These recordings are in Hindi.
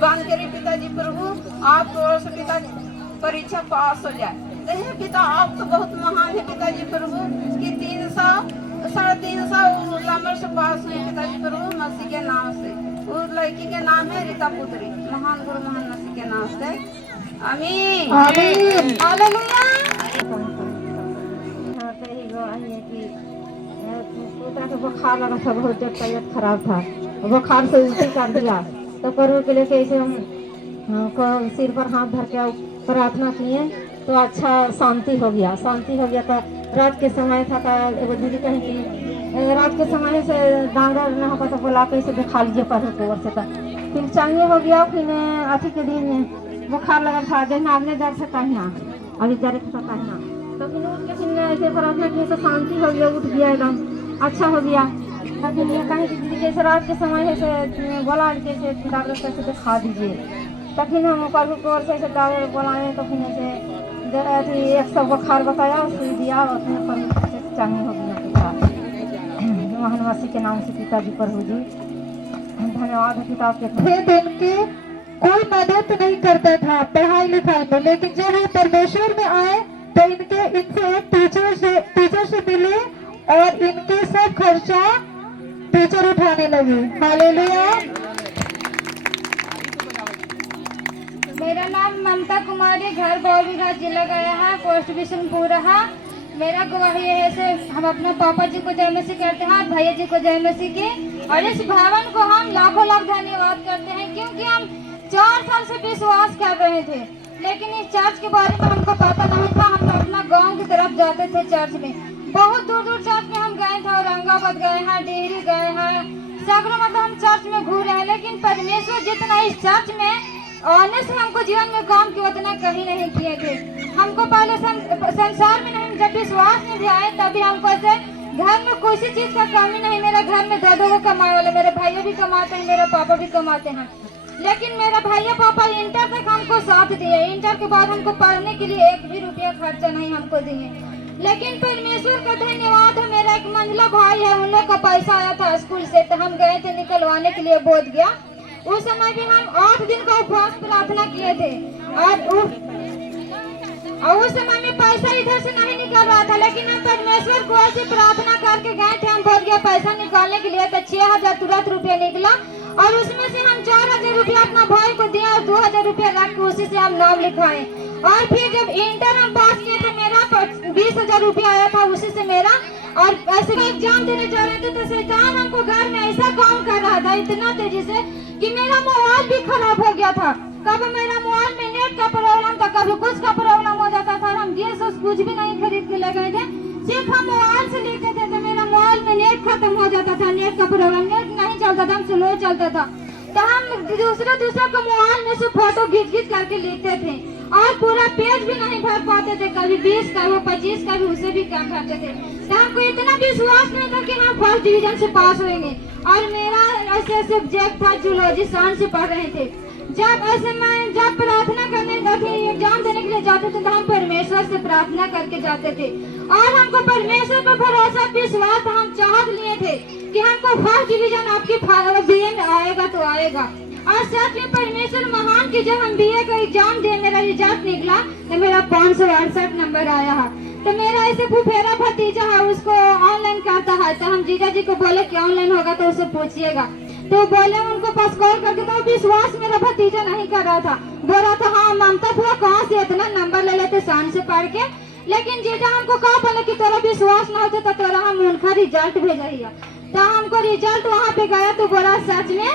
बांध के पिताजी प्रभु आप थोड़ा सा पिताजी परीक्षा पास हो जाए। हे पिता आप तो बहुत महान है पिताजी प्रभु कि 300-350 नंबर से पास हुए पिताजी प्रभु मसीह के नाम से। उस लड़की के नाम है रीता पुत्री, महान गुरु महान मसीह के नाम से। आमीन आमीन हालेलुया। बुखार लगा था, बहुत जब तबीयत खराब था, बुखार से उल्टी कर दिया। तो प्रभु के लिए कैसे हम सिर पर हाथ धर के प्रार्थना किए तो अच्छा शांति हो गया। तो रात के समय था तो दीदी कहीं कि रात के समय से डांगर न होगा तो बोला कैसे दिखा लीजिए प्रभु को से। तो फिर चाहिए हो गया। फिर अथी के दिन बुखार लगा था, जैसे आपने डर से कहना अभी डर था कहना, तो फिर उठ के फिर ऐसे प्रार्थना किए तो शांति हो गया, उठ गया एकदम अच्छा हो गया। तो फिर ये कहीं दीदी जैसे रात के समय से बोला कैसे डॉक्टर कैसे दिखा दीजिए। तो फिर हम प्रभु को ओर से डॉक्टर बुलाए तो फिर ऐसे अथी 100 बुखार बताया, सुई दिया और अपने प्रभु से चाहिए हो गया पिता महान मसीह के नाम से। पिताजी प्रभु जी धन्यवाद है पिता के। दिन की कोई मदद नहीं करता था पढ़ाई लिखाई में, लेकिन जब वो परमेश्वर में आए तो इनसे एक टीचर से मिले और इनके सब खर्चा टीचर उठाने लगे। हालेलुया। मेरा नाम ममता कुमारी, घर बौरीघाट जिला गया है, पोस्ट बिशनपुर रहा। मेरा गवाही है से हम अपने पापा जी को जय मसीह करते हैं और भैया जी को जय मसीह की। और इस भवन को हम लाखों लाख धन्यवाद करते हैं क्योंकि हम 4 साल से विश्वास कर रहे थे, लेकिन इस चर्च के बारे में हमको पता नहीं था। हम अपना गांव की तरफ जाते थे चर्च में, बहुत दूर दूर चर्च में हम गए थे, औरंगाबाद गए हैं, डेहरी गए हैं, सगरों मतलब हम चर्च में घूरे हैं। लेकिन परमेश्वर जितना इस चर्च में आने से हमको जीवन में काम किया उतना कहीं नहीं किए थे। हमको पहले संसार में नहीं, जब विश्वास में भी आए तभी हमको ऐसे घर में किसी चीज का कमी नहीं। मेरे घर में 2 को कमाए वाले, मेरे भाइयों भी कमाते हैं, मेरे पापा भी कमाते हैं। लेकिन मेरा भैया पापा इंटर तक हमको साथ दिए, इंटर के बाद हमको पढ़ने के लिए 1 भी रुपया खर्चा नहीं हमको दिए। लेकिन परमेश्वर का धन्यवाद है, मेरा एक मंझला भाई है, उन लोग का पैसा आया था स्कूल से, तो हम गए थे निकलवाने के लिए बोध गया। उस समय भी हम 8 दिन का उपवास प्रार्थना किए थे और उस समय में पैसा इधर से नहीं निकल रहा था, लेकिन हम परमेश्वर को ऐसे प्रार्थना करके गए थे। हम बोध गया पैसा निकालने के लिए तो 6000 तुरंत रुपया निकला और उसमें से हम 4000 रुपया अपना भाई को दिया और 2000 रुपया रख के उसी से हम नाम लिखवाए। और फिर जब इंटर हम पास किए थे मेरा 20,000 रुपया आया था उसी से मेरा। और ऐसे एग्जाम देने जा रहे थे तो शैतान हमको घर में ऐसा काम कर रहा था इतना तेजी से कि मेरा मोबाइल भी खराब हो गया था। कभी मेरा मोबाइल में नेट का प्रॉब्लम था, कभी कुछ का प्रॉब्लम हो जाता था। हम गैस कुछ भी नहीं खरीद के ले गए थे, सिर्फ हम मोबाइल से लेते थे तो मेरा मोबाइल में नेट खत्म हो जाता था, नेट का प्रॉब्लम, नेट नहीं चलता था, हम स्लो चलता था। तो हम दूसरा का मोबाइल में से फोटो खींच करके लिखते थे और पूरा पेज भी नहीं भर पाते थे, कभी 20 का, वो 25 का भी, उससे भी कम भरते थे। तो हमको इतना विश्वास नहीं था कि हम फर्स्ट डिवीजन से पास होंगे। और मेरा ऐसे सब्जेक्ट था जूलॉजी, साइंस से पढ़ रहे थे। जब प्रार्थना करने एग्जाम देने के लिए जाते थे तो हम परमेश्वर से प्रार्थना करके जाते थे और हमको परमेश्वर पर भरोसा विश्वास था। हम चाहत लिए थे कि हमको फर्स्ट डिवीजन आपकी बीए में आएगा तो आएगा। और सच में परमेश्वर महान की जब हम बीए का एग्जाम दे मेरा रिजल्ट निकला तो मेरा 568 नंबर आया है। तो मेरा ऐसे फुफेरा भतीजा है, उसको ऑनलाइन करता है, तो हम जीजा जी को बोले कि ऑनलाइन होगा तो उससे पूछिएगा। तो बोले उनको पास कॉल करके, तो विश्वास मेरा भतीजा नहीं कर रहा था, बोल रहा था हाँ ममता हुआ कहाँ से इतना नंबर ले लेते शान से पढ़ के। लेकिन जीजा हमको कहा बोले कि तेरा विश्वास ना होता तो तेरा हम उनका रिजल्ट भेजाइए। तो हमको रिजल्ट वहाँ पे गया तो बोला सच में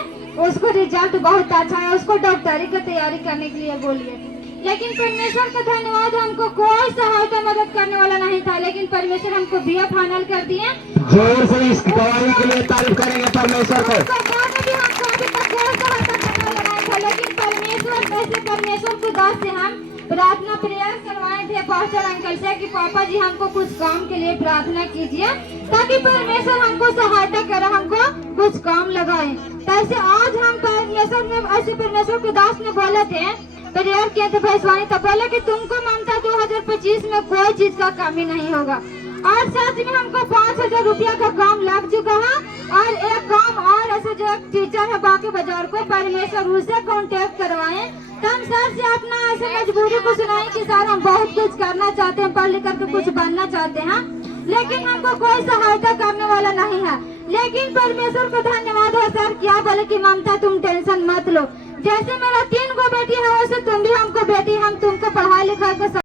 उसको रिजल्ट बहुत अच्छा है, उसको डॉक्टरी की तैयारी करने के लिए बोलिए। लेकिन परमेश्वर का धन्यवाद, हमको कोई सहायता मदद करने वाला नहीं था, लेकिन परमेश्वर हमको बीए फाइनल कर दिए। जोर से इस गवाही के लिए तारीफ करेंगे परमेश्वर को। भी हमको अभी तक कोई सहायता करने वाला नहीं था, लेकिन परमेश्वर को दास से हम प्रार्थना प्रेयर करवाए थे पास्टर अंकल से कि पापा जी हमको कुछ काम के लिए प्रार्थना कीजिए ताकि परमेश्वर हमको सहायता करे, हमको कुछ काम लगाए। तैसे आज हम परमेश्वर के दास ने बोले थे, प्रेयर किए थे भैंसवानी, तो बोले कि तुमको ममता 2025 में कोई चीज का कमी नहीं होगा। और सच में हमको 5000 रुपया का काम लग चुका है और एक काम और में से जो एक टीचर है बाकी बाजार को परमेश्वर उससे कांटेक्ट करवाएं। तो हम सर से अपना ऐसे मजबूरी को सुनाएं कि सर हम बहुत कुछ करना चाहते हैं, पढ़ लिख करके कुछ बनना चाहते हैं, लेकिन हमको कोई सहायता करने वाला नहीं है। लेकिन परमेश्वर को धन्यवाद है सर, क्या बोले कि ममता तुम टेंशन मत लो, जैसे मेरा 3 गो बेटी है वैसे तुम भी हमको बेटी, हम तुमको पढ़ाई लिखाई को